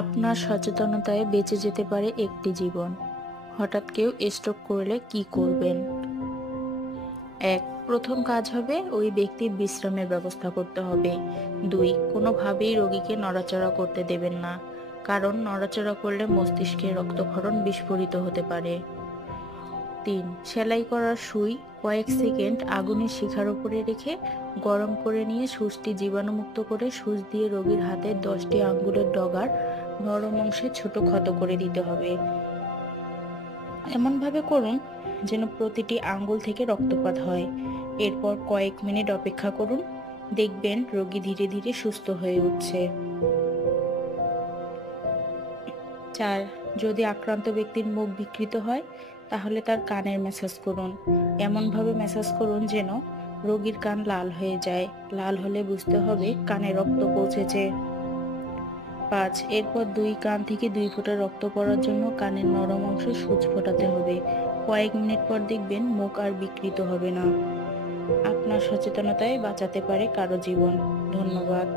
আপনার সচেতনতায় বেঁচে যেতে পারে একটি জীবন। হঠাৎ কেউ স্ট্রোক করলে কি করবেন? এক, প্রথম কাজ হবে ওই ব্যক্তির বিশ্রামের ব্যবস্থা করতে হবে। দুই, কোনোভাবেই রোগীকে নড়াচড়া করতে দেবেন না, কারণ নড়াচড়া করলে মস্তিষ্কে রক্তক্ষরণ বিস্ফোরিত হতে পারে। তিন, সেলাই করার সুই কয়েক সেকেন্ড আগুনের শিখার উপরে রেখে গরম করে নিয়ে সুচটি জীবাণুমুক্ত করে সুচ দিয়ে রোগীর হাতের 10টি আঙ্গুলের ডগার নরম অংশে ছোট ক্ষত করে দিতে হবে। এমনভাবে করুন যেন প্রতিটি আঙ্গুল থেকে রক্তপাত হয়। এরপর কয়েক মিনিট অপেক্ষা করুন, দেখবেন রোগী ধীরে ধীরে সুস্থ হয়ে উঠছে। 4, যদি আক্রান্ত ব্যক্তির মুখ বিকৃত হয় তাহলে তার কানের ম্যাসাজ করুন। এমনভাবে ম্যাসাজ করুন যেন রোগীর কান লাল হয়ে যায়। লাল হলে বুঝতে হবে কানে রক্ত পৌঁছেছে। 5, এরপর দুই কান থেকে 2 ফোঁটা রক্ত পড়ার জন্য কানের নরম অংশে সূচ ফোটাতে হবে। কয়েক মিনিট পর দেখবেন মুখ আর বিকৃত হবে না। আপনার সচেতনতায় বাঁচাতে পারে কারো জীবন। ধন্যবাদ।